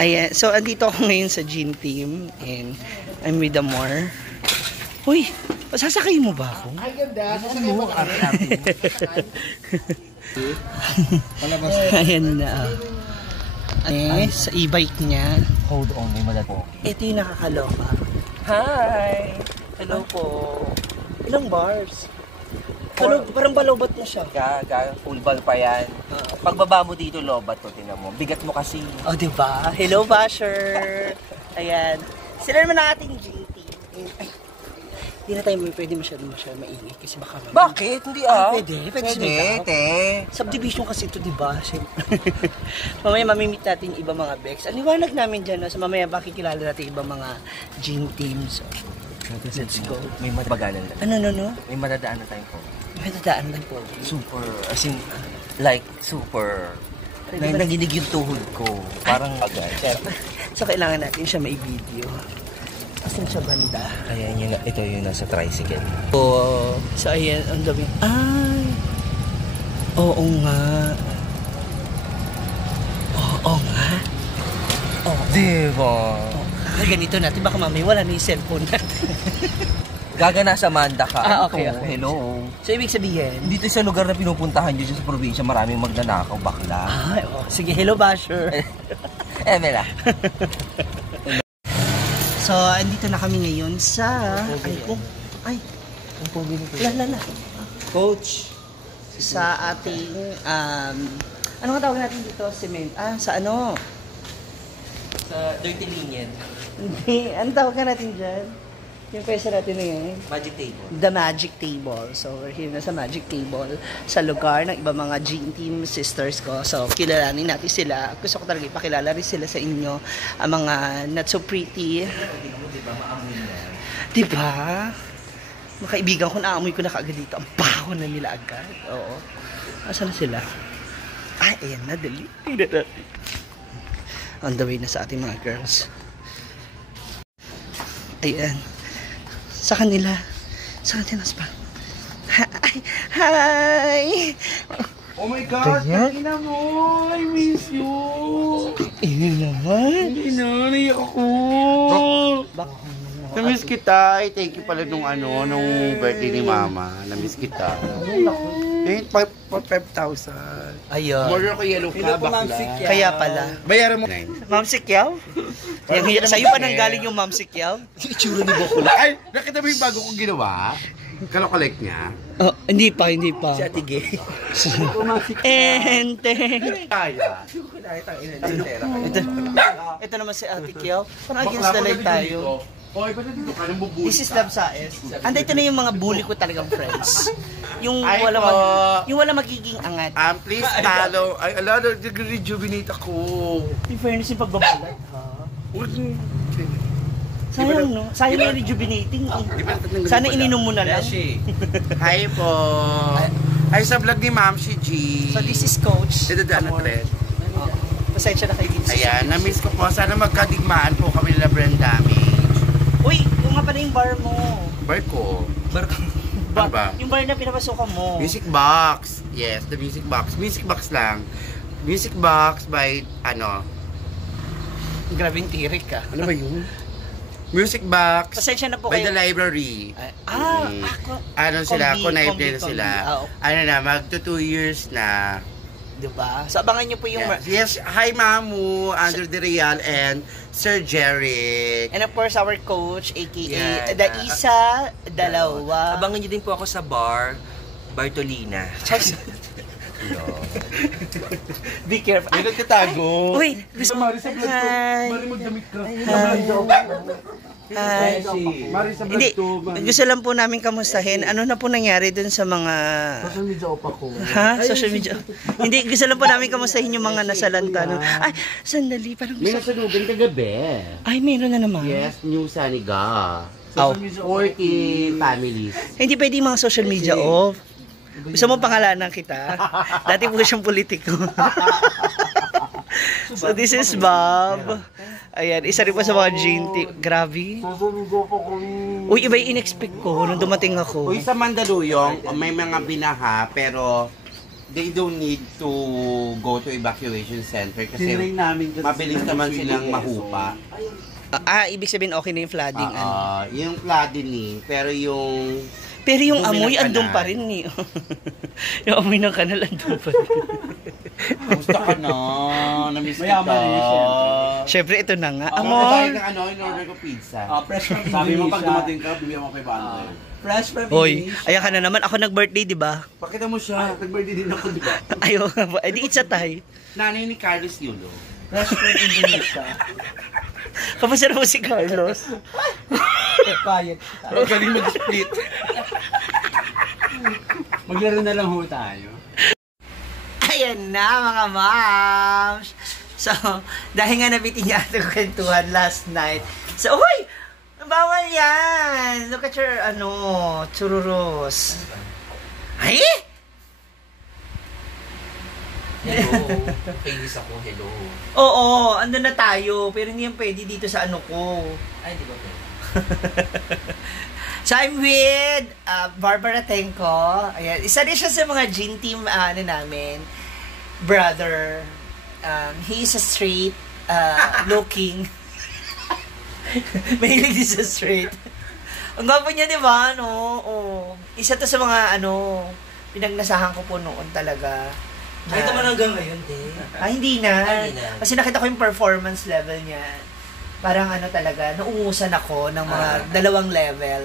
Ayan, so andito ako ngayon sa gym team and I'm with Amor. Uy, sasakay mo ba ako? Ay, ganda. Sasakay mo ka. Ayan na. Sa e-bike niya. Hold on, may mala po. Ito yung nakakaloka. Hi! Hello po. Ilang bars? Parang balobot na siya. Full ball pa yan. Pagbaba mo dito, lobat to, tinan mo. Bigat mo kasi. Oh, diba? Hello, Basher! Ayan. Sila naman ang ating gym team. Ay, hindi na tayo pwede masyado maingay kasi baka naman. Bakit? Hindi Pwede te. Subdivision kasi ito, diba? Mamaya mamimit natin yung ibang mga Bex. Aniwanag namin dyan, so mamaya makikilala natin ibang mga gym teams. Let's go. May matbagalan lang. Ano? May matadaan na tayo po. May dadaan lang po. Super, as in, like, super. Nanginig yung tuhod ko. Parang agad. So, kailangan natin siya may video. Asan siya banda? Ayan, ito yung nasa tricycle. So, ayan, ang dami. Ay! Oo nga. Oo nga. Diba? Ganito natin, baka mamaya wala na yung cellphone natin. Gagana sa Manda ka. Okay. Hello. So, ibig sabihin? Dito sa lugar na pinupuntahan nyo sa probinsya, maraming magnanakaw, bakla. Sige, hello, Basher. Mela. So, andito na kami ngayon sa... Coach. Sa ating... ano nga tawag natin dito? Cement? Sa ano? Sa dirty linen. Hindi. Ano tawag natin dyan? Yung pwesa natin na yun. Magic table. The Magic Table. So, we're here na sa Magic Table sa lugar ng ibang mga gym team sisters ko. So, kilalanin natin sila. Gusto ko talaga ipakilala rin sila sa inyo. Ang mga not so pretty. Diba, maamoy na. Diba? Mga kaibigan ko, naamoy ko na kaagad dito. Ang baho na nila agad. Oo. Asan na sila? Ay, ayan na. Dali. Tingnan natin. On the way na sa ating mga girls. Ayan. Sa kanila pa. Hi! Oh my God! Ina mo! I miss you! Naman? Naiyak ako! Namiss kita. Thank you pala nung birthday ni Mama. Namiss kita. 5,000. Ayun. More ko yellow ka, bakla. Kaya pala. Bayaran mo. Ma'am Sikyaw? Sa'yo pa nang galing yung Ma'am Sikyaw? Itsura ni Boko. Ay, nakita mo yung bago kong ginawa? Kalokolek niya? Hindi pa. Si Ate Gay. Ente. Kaya. Ito naman si Ate Kiyaw. Parang against the light tayo. Hoy, ba't nandito ka? Nang bubuli This is Love Saes. Anday ito na yung mga bully ko talagang friends. Yung Ay, wala magiging angat. Please talo. Ay, ala, nag-rejuvenate ako. In fairness yung pagbabalat, ha? Sayang, no? Sayang yung rejuvenating. Sana ininom mo na lang. Hi po. Ay, sa vlog ni Ma'am si G. So this is Coach. Dadaan na thread. Pasensya na kayo dito. Ayan, na-miss ko po. Sana magkadigmaan po kami nila brand damage. Uy, yung nga pala yung bar mo. Bar ko? Ano ba? Yung bar na pinapasukan mo. Music Box. Yes, the Music Box. Music Box lang. Music Box by, Grabing tirik ka. Ano ba yun? Music Box Pasensya na po by kayo. The Library. Connived din sila. Magto 2 years na. Diba? So, abangan nyo po yung... Yes. Hi, Mamu, Andrew De Real, and Sir Jeric. And of course, our coach, aka The Isa Dalawa. Abangan nyo din po ako sa bar, Bartolina. Be careful. May nagtatago. Uy, gusto mo. Mari sa vlog to. Mari magdamit ka. Hi. Mari sa vlog Hindi, to. gusto lang po namin kamustahin. Ano na po nangyari dun sa mga... Social media opa ko. Ha? Social media? Hindi, gusto lang po namin kamustahin yung mga nasalanta. Ay, sandali. Parang May nasanugan kagabi. Ay, meron na naman. Yes, New Saniga. 40 families. Hindi pwede yung mga social media off. Gusto mo pangalanan kita? Dati po siyang politiko. So this is Bob. Ayan, isa rin po sa mga gym team. Grabe. Uy, iba yung in-expect ko nung dumating ako. Uy, sa Mandaluyong, may mga binaha, pero they don't need to go to evacuation center kasi Sinring namin kasi mabilis naman silang mahupa. Ibig sabihin okay na yung flooding. Yung flooding pero yung Pero yung dumi amoy ng andun kanal. pa rin eh. Yung amoy ng kanal andun pa rin. Gusto ka na, namiss kita. Mayaman rin, syempre. Syempre ito na nga. Tayo Amor! ng in-order ko pizza. Fresh from Indonesia. Sabi mo pag dumating ka, bibigyan mo kay Bando. Fresh from Hoy, Indonesia. ayan ka na naman. Ako nag-birthday, di ba? Pakita mo siya. Nag-birthday din ako, di ba? Ayaw nga ba? Edi it's a tie. Nanay ni Carlos Yulo. Fresh from Indonesia. Kamusta na po si Carlos? Quiet. Ang galing mag-split. Maglaro na lang ho tayo. Ayan na mga moms! So, dahil nga nabitin niya ito kwentuhan last night. So, uy! Bawal yan! Look at your, chururos. Ay! Hello. Famous ako, hello. Oo, andun na tayo. Pero hindi yan pwede dito sa ano ko. Ay, di ba pwede? So, I'm with Barbara Tenko. Ayan. Isa rin siya sa mga gin team namin. Brother. He is a straight looking. Mahilig din sa straight. Ang gwapo niya, di ba? Oh. Isa to sa mga pinagnasahan ko po noon talaga. Kahit naman hanggang ngayon, te. Hindi na. Hindi na. Kasi nakita ko yung performance level niya. Parang talaga, nauungusan ako ng mga 2 level.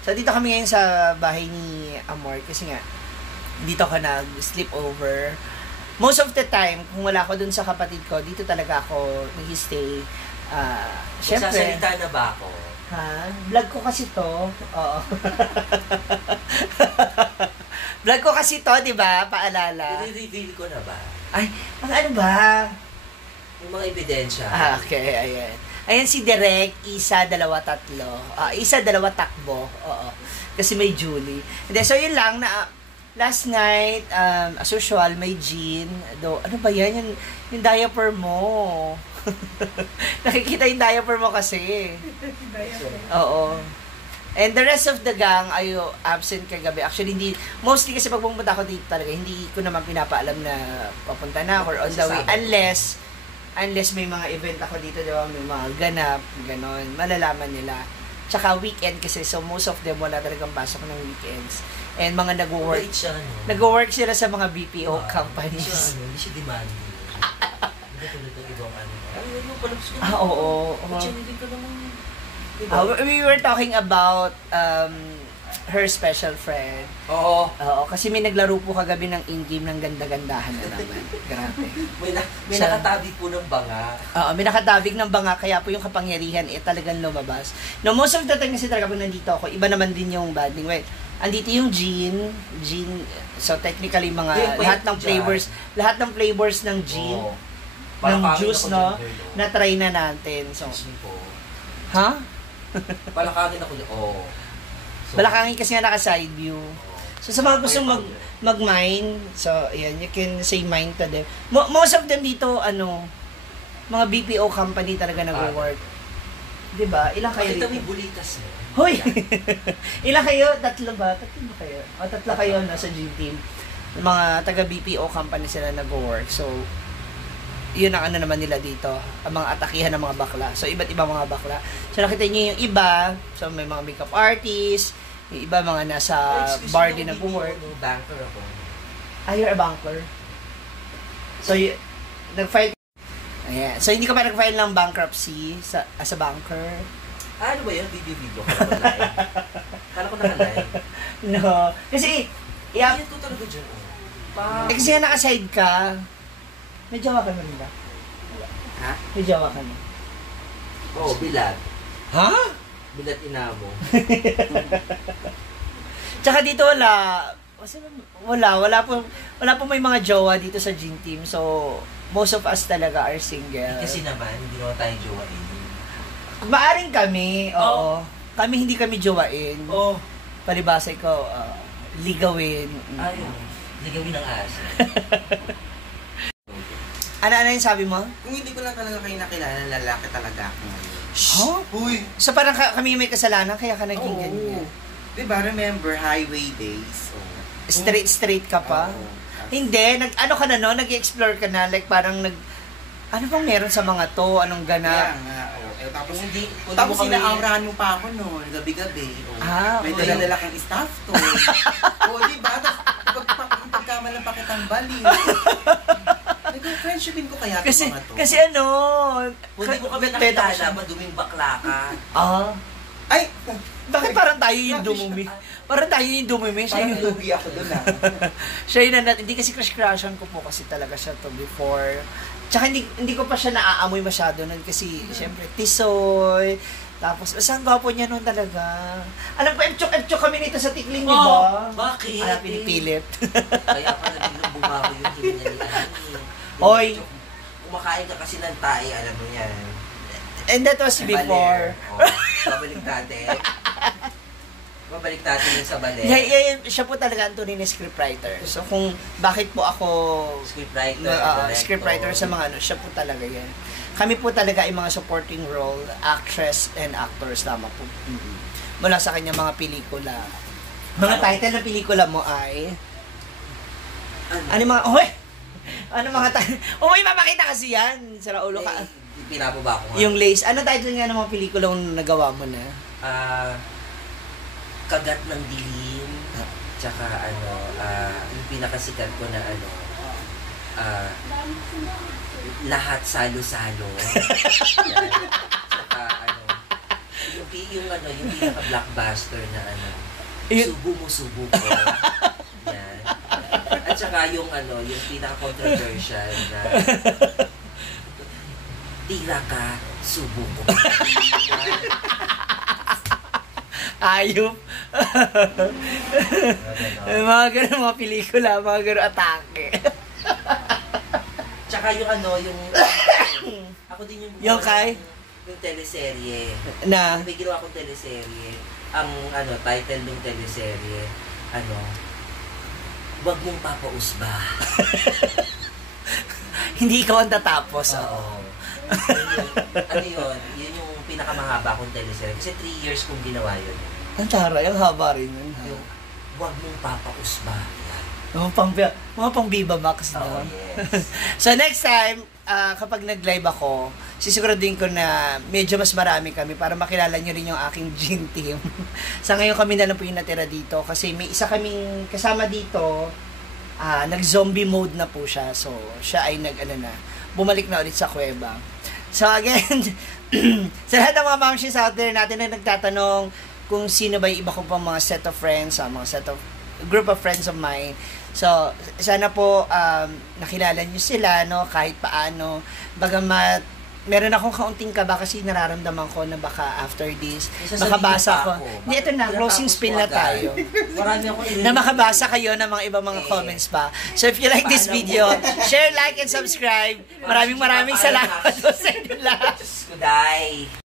So, dito kami ngayon sa bahay ni Amor. Kasi nga, dito ako nag-sleep over. Most of the time, kung wala ako dun sa kapatid ko, dito talaga ako nag-stay. Syempre. Magsasalita na ba ako? Ha? Vlog ko kasi to. Oo. Vlog ko kasi to, di ba? Paalala. I-reveal ko na ba? Ay, ano ba? Yung mga ebidensya. Okay, ayan. Ayan si Direk, 1, 2, 3. 1, 2, takbo. Oo. Kasi may Julie. Hindi, so yun lang na last night, as usual, may gin. Ano ba yan? Yung diaper mo. Nakikita yung diaper mo kasi. Oo. And the rest of the gang ay absent kagabi. Actually, mostly kasi pag pumunta ako dito talaga, hindi ko naman pinapaalam na papunta na ako or on the way. Unless may mga event ako dito, diba? May mga ganap, ganon. Malalaman nila. Tsaka weekend kasi, so most of them wala talagang pasok ng weekends. And mga nag-work. Nag-work sila sa mga BPO companies. Hindi siya demanding. Hindi tulad ng ibang Oo. Hindi ko naman. We were talking about her special friend. Oo. Kasi may naglaro po kagabi ng in-game ng ganda-gandahan na naman. Grabe. May nakatabi po ng banga. May nakatabig ng banga, kaya po yung kapangyarihan talagang lumabas. No, most of the time kasi talaga pag nandito ako, iba naman din yung banding. Well, andito yung gin, so technically lahat ng flavors ng gin, ng juice, no, na-try na natin. So, ha? Palakangin ako niya. Balakangin kasi nga naka-side view. So, sa mga gusto mag-mine, so, ayan, you can say mine to them. Most of them dito, mga BPO company talaga nag-work. Diba? Ilang kayo dito? May bulitas mo. Hoy! Ilang kayo? 3 ba? 3 ba kayo? 3 kayo sa gym team. Mga taga-BPO company sila nag-work. So, yun ang naman nila dito, ang mga atakihan ng mga bakla. So, iba't ibang mga bakla. So, nakita niyo yung iba, so may mga makeup artists, yung iba mga nasa bar din nag-work. Banker ako. You're a banker? So, nag-file. Ayan. So, hindi ka pa nag-file ng bankruptcy as a banker? Ano ba yun? Video. Kala ko naka-live. No. Kasi, Iyan ko talaga dyan. kasi nga naka-side ka. May jowa ka na rin ba? Ha? May jowa ka na. Oo, bilat. Ha? Bilat inamo. Tsaka dito wala po may mga jowa dito sa gym team. So, most of us talaga are single. Kasi naman, hindi naman tayo jowain. Maaring kami, oo. Kami hindi kami jowain. Oo. Palibasa ko, ligawin. Ayun. Ligawin ang asa. Ano yung sabi mo? Kung hindi ko lang talaga kayo nakilala, lalaki talaga ako ngayon. Huh? Uy! So parang kami may kasalanan, kaya ka naging ganyan. Diba, remember highway days? Straight ka pa? Hindi, ano ka na no? Nag-explore ka na, like parang ano bang meron sa mga to? Anong Kaya ganap? nga, tapos tapos inaamrahan mo pa ako noon, gabi-gabi. May okay. dala-dala kang staff to. Di ba? Pagkamalang pa kitang baliw. Nag-friendshipin ko kaya Kasi, mga to. kasi ano? Hindi ko kami Teta ko nakilala, siya. maduming bakla ka. Ay! Bakit parang tayo yung dumumi? Parang tayo yung dumumi. Siya Parang yung, lugi ako doon siya yung hindi kasi crush-crushan ko po kasi talaga siya to before. Tsaka hindi ko pa siya naaamoy masyado nun kasi syempre tisoy. Tapos, saan gwapo niya nun talaga? Alam ko, epchok kami nito sa tikling, di ba? Bakit? Ay, pinipilit. Kaya pala biglang bumago yung hininga ni Ani. Oy. Kumakain ka kasi ng tae, alam mo yan. And that was before. Babalik natin. Babalik natin yung sa baler. Siya po talaga ang tunay na scriptwriter. So kung bakit po ako scriptwriter sa mga ano, siya po talaga yan. Kami po talaga ay mga supporting role, actress and actors tama po. Mula sa kanya mga pelikula. Mga title ng pelikula mo ay ano mga ano mga title? May mapakita kasi yan. Sara ulo ka. Pinababa ko nga. Yung Lace. Ano title nga ng mga pelikula yung nagawa mo na? Kagat ng Dilim. Tsaka yung pinakasikat ko na Lahat Salo-Salo. Yan. Tsaka yung pinaka-blockbuster na Subo Mo Subo Ko. Yan. At saka yung yung pinaka-controversial na Tira Ka, Subo Ko. Ayop. Mga ganun mga pelikula, mga ganun atake. Tsaka yung ako din Yung kay? Yung teleserye. Na? May ginawa akong teleserye. Ang title ng teleserye, Wag Mong Papausba. Hindi ikaw ang tatapos. Oo. Yun? Yun yung pinakamahaba kong teleserye. Kasi 3 years kong ginawa yun. Ang taray, ang haba rin yun. Yung Wag Mong Papausba. Mga pang Viva Max na. Oh, yes. So next time, kapag nag-live ako, sisiguraduhin ko na medyo mas marami kami para makilala nyo rin yung aking gym team. Sa ngayon kami na lang po yung natira dito kasi may isa kaming kasama dito, nag-zombie mode na po siya. So, siya ay bumalik na ulit sa kuweba. So again, sa lahat ng mga mamshies out there natin na nagtatanong kung sino ba yung iba ko pang mga set of friends, group of friends of mine. So, sana po nakilala nyo sila, no, kahit paano. Bagamat meron akong kaunting kaba kasi nararamdaman ko na baka after this, makabasa ko. Hindi, ito na, closing spill na tayo. Marami ako Na makabasa kayo ng mga ibang mga comments pa. So, if you like this video, share, like, and subscribe. Maraming salamat sa inyo lahat. Kuday.